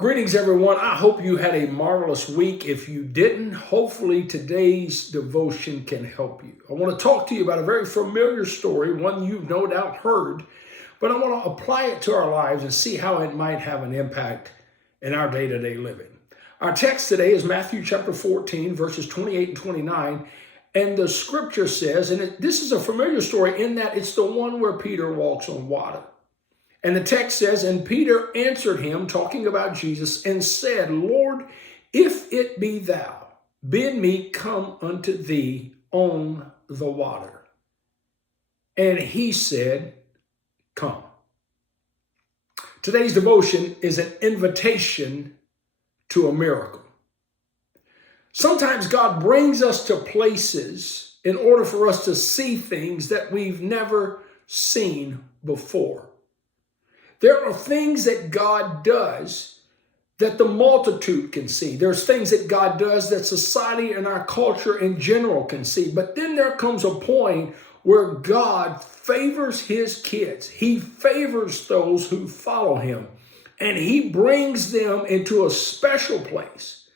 Greetings, everyone. I hope you had a marvelous week. If you didn't, hopefully today's devotion can help you. I want to talk to you about a very familiar story, one you've no doubt heard, but I want to apply it to our lives and see how it might have an impact in our day-to-day living. Our text today is Matthew chapter 14, verses 28 and 29. And the scripture says, and this is a familiar story in that it's the one where Peter walks on water. And the text says, and Peter answered him, talking about Jesus, and said, Lord, if it be thou, bid me come unto thee on the water. And he said, come. Today's devotion is an invitation to a miracle. Sometimes God brings us to places in order for us to see things that we've never seen before. There are things that God does that the multitude can see. There's things that God does that society and our culture in general can see. But then there comes a point where God favors his kids. He favors those who follow him. And he brings them into a special place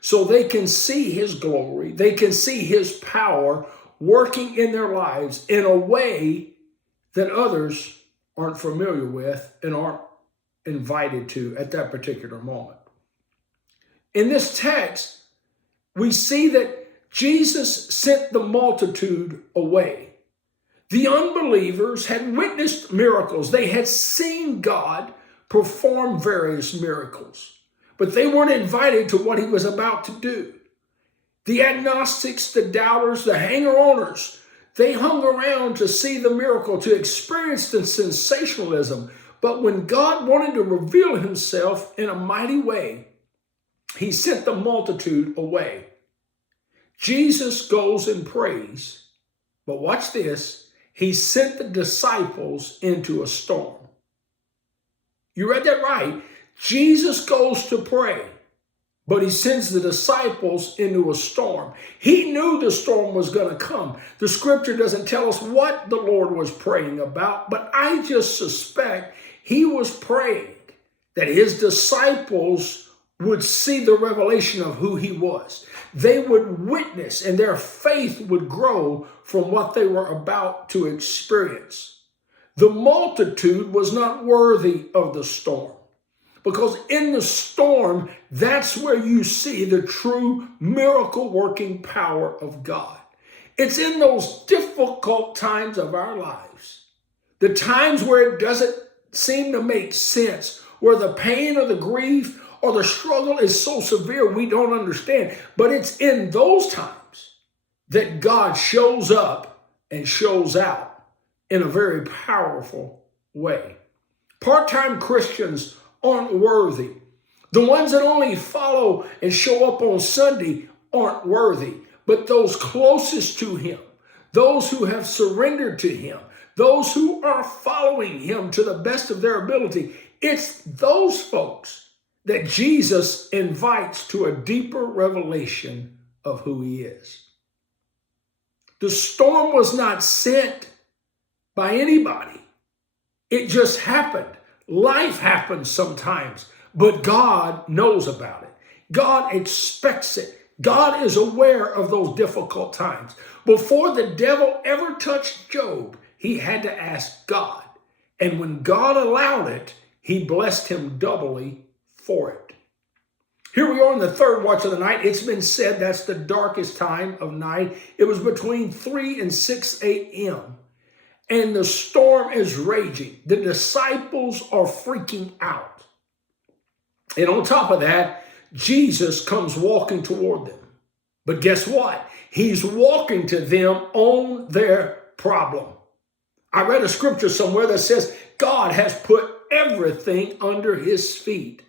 so they can see his glory. They can see his power working in their lives in a way that others aren't familiar with and aren't invited to at that particular moment. In this text, we see that Jesus sent the multitude away. The unbelievers had witnessed miracles. They had seen God perform various miracles, but they weren't invited to what he was about to do. The agnostics, the doubters, the hanger-oners, they hung around to see the miracle, to experience the sensationalism. But when God wanted to reveal himself in a mighty way, he sent the multitude away. Jesus goes and prays. But watch this. He sent the disciples into a storm. You read that right. Jesus goes to pray, but he sends the disciples into a storm. He knew the storm was going to come. The scripture doesn't tell us what the Lord was praying about, but I just suspect he was praying that his disciples would see the revelation of who he was. They would witness and their faith would grow from what they were about to experience. The multitude was not worthy of the storm. Because in the storm, that's where you see the true miracle-working power of God. It's in those difficult times of our lives, the times where it doesn't seem to make sense, where the pain or the grief or the struggle is so severe we don't understand. But it's in those times that God shows up and shows out in a very powerful way. Part-time Christians aren't worthy. The ones that only follow and show up on Sunday aren't worthy. But those closest to him, those who have surrendered to him, those who are following him to the best of their ability, it's those folks that Jesus invites to a deeper revelation of who he is. The storm was not sent by anybody. It just happened. Life happens sometimes, but God knows about it. God expects it. God is aware of those difficult times. Before the devil ever touched Job, he had to ask God. And when God allowed it, he blessed him doubly for it. Here we are in the third watch of the night. It's been said that's the darkest time of night. It was between 3 and 6 a.m. And the storm is raging. The disciples are freaking out. And on top of that, Jesus comes walking toward them. But guess what? He's walking to them on their problem. I read a scripture somewhere that says God has put everything under his feet.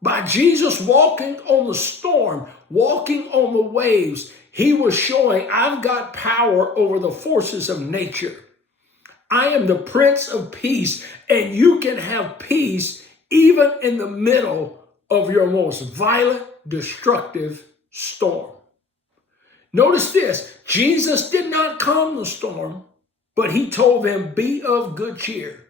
By Jesus walking on the storm, walking on the waves, he was showing, I've got power over the forces of nature. I am the Prince of Peace, and you can have peace even in the middle of your most violent, destructive storm. Notice this, Jesus did not calm the storm, but he told them, be of good cheer.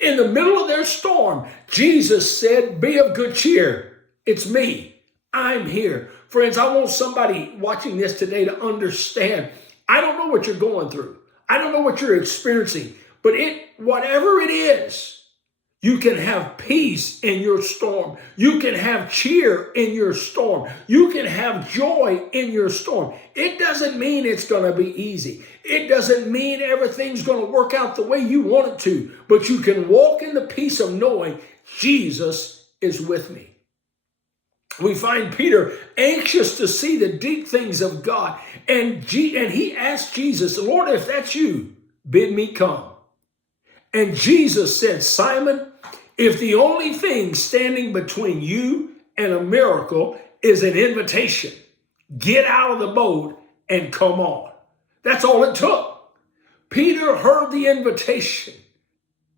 In the middle of their storm, Jesus said, be of good cheer. It's me. I'm here. Friends, I want somebody watching this today to understand, I don't know what you're going through. I don't know what you're experiencing, but whatever it is, you can have peace in your storm. You can have cheer in your storm. You can have joy in your storm. It doesn't mean it's going to be easy. It doesn't mean everything's going to work out the way you want it to, but you can walk in the peace of knowing Jesus is with me. We find Peter anxious to see the deep things of God. And he asked Jesus, Lord, if that's you, bid me come. And Jesus said, Simon, if the only thing standing between you and a miracle is an invitation, get out of the boat and come on. That's all it took. Peter heard the invitation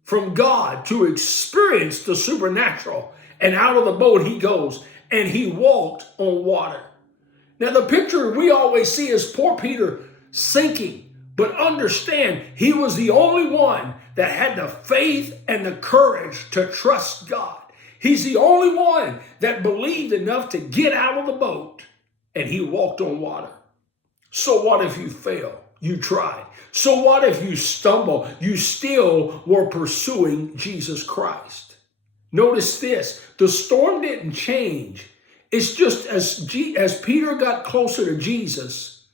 from God to experience the supernatural, and out of the boat he goes, and he walked on water. Now, the picture we always see is poor Peter sinking, but understand he was the only one that had the faith and the courage to trust God. He's the only one that believed enough to get out of the boat, and he walked on water. So what if you fail? You tried. So what if you stumble? You still were pursuing Jesus Christ. Notice this, the storm didn't change. It's just as Peter got closer to Jesus,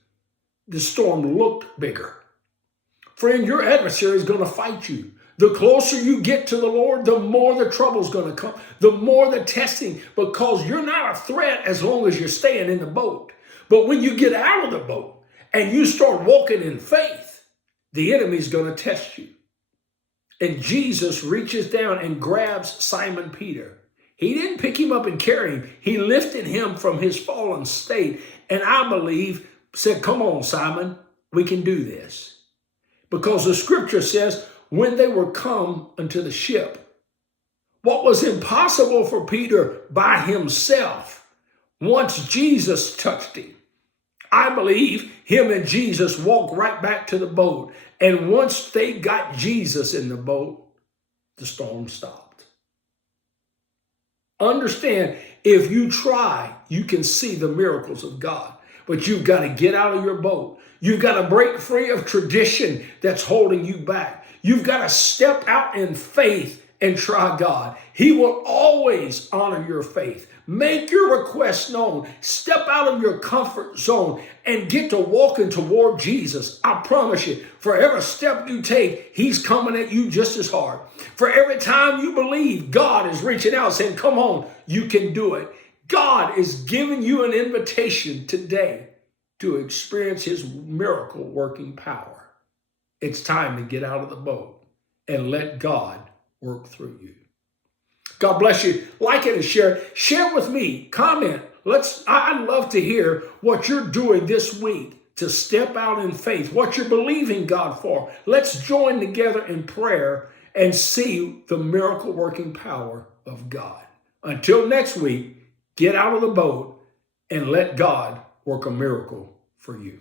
the storm looked bigger. Friend, your adversary is going to fight you. The closer you get to the Lord, the more the trouble's going to come, the more the testing, because you're not a threat as long as you're staying in the boat. But when you get out of the boat and you start walking in faith, the enemy's going to test you. And Jesus reaches down and grabs Simon Peter. He didn't pick him up and carry him. He lifted him from his fallen state. And I believe said, come on, Simon, we can do this. Because the scripture says, when they were come unto the ship, what was impossible for Peter by himself, once Jesus touched him, I believe him and Jesus walked right back to the boat. And once they got Jesus in the boat, the storm stopped. Understand, if you try, you can see the miracles of God. But you've got to get out of your boat. You've got to break free of tradition that's holding you back. You've got to step out in faith and try God. He will always honor your faith. Make your requests known. Step out of your comfort zone and get to walking toward Jesus. I promise you, for every step you take, he's coming at you just as hard. For every time you believe, God is reaching out saying, come on, you can do it. God is giving you an invitation today to experience his miracle working power. It's time to get out of the boat and let God work through you. God bless you. Like it and share it. Share with me. Comment. I'd love to hear what you're doing this week to step out in faith, what you're believing God for. Let's join together in prayer and see the miracle working power of God. Until next week, get out of the boat and let God work a miracle for you.